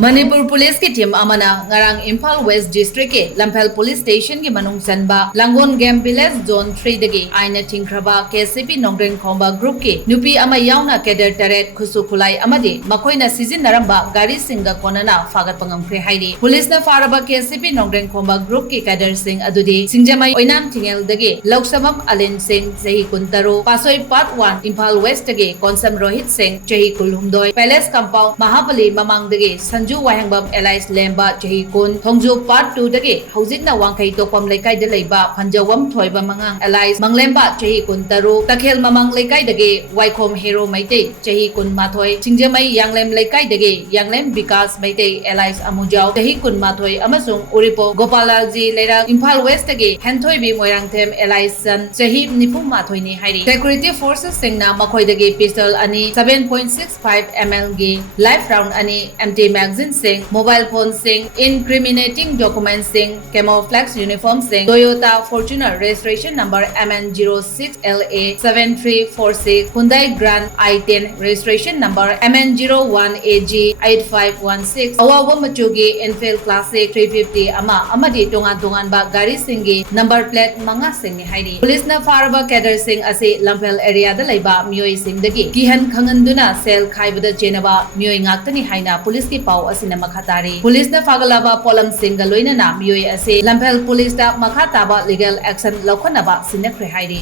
Manipur Police ki team amana ngarang Imphal West District ke Lamphel Police Station ki manung sanba Langon Game Village Zone 3 dagi aina tingkraba KCP Nongdrenkhomba Group ki Nupi ama yauna Cadre Taret Khutlaiga amadi makoina season naramba gari singa Konana fagat pangamkhre haidi Police na faraba KCP Nongdrenkhomba Group ki Cadre sing adudi singjamai oinam tingel dagi Loksabam Alin Singh Jahi Kuntaro Pasoi Part 1 Imphal West dagi Konsam Rohit Singh Jahi Kulhumdoi Palace Compound Mahapali Mamang dagi Sanju Wahangbam Elias Lemba Jahi Kun Thongju Part 2 dagi Haujitna Wangkai Tokpam Laikai de Leiba Panjawam Thoiba Mangang Elias Manglemba Jahi Kun Taru Takhel Mamang Laikai dagi Waikhom Hero Maite Jahi Kun Mathoi Singjamai Yanglem Laikai dagi Yanglem Vikas Maite Elias Amujau Jahi Kun Mathoi Amasung Uripo Gopalalji Leira Imphal West dagi Henthoi Bi Moirangthem Elias San Jahi Nipum Mathoi ni Hairi Security Forces Singna Makhoi dagi pistol ani 7.65 ml gi live round ani empty magazine sing mobile phone sing incriminating documents sing camouflage uniform sing Toyota Fortuner registration number MN06LA7346 Hyundai Grand i10 registration number MN01AG8516 Awawa Machugi Enfield Classic 350 ama amadi tongan ba gari singi number plate manga sing ni hairi police na faraba Cadre sing ase Lamphel area da laiba mioi sing dagi kihan khanganduna sel khaibada chenaba mioi ngaktani haina police ki pau asina makhatari police na fagalaba polam singa loina na mioi ase Lamphel police da makhataba legal action lokhanaba sinakre hairi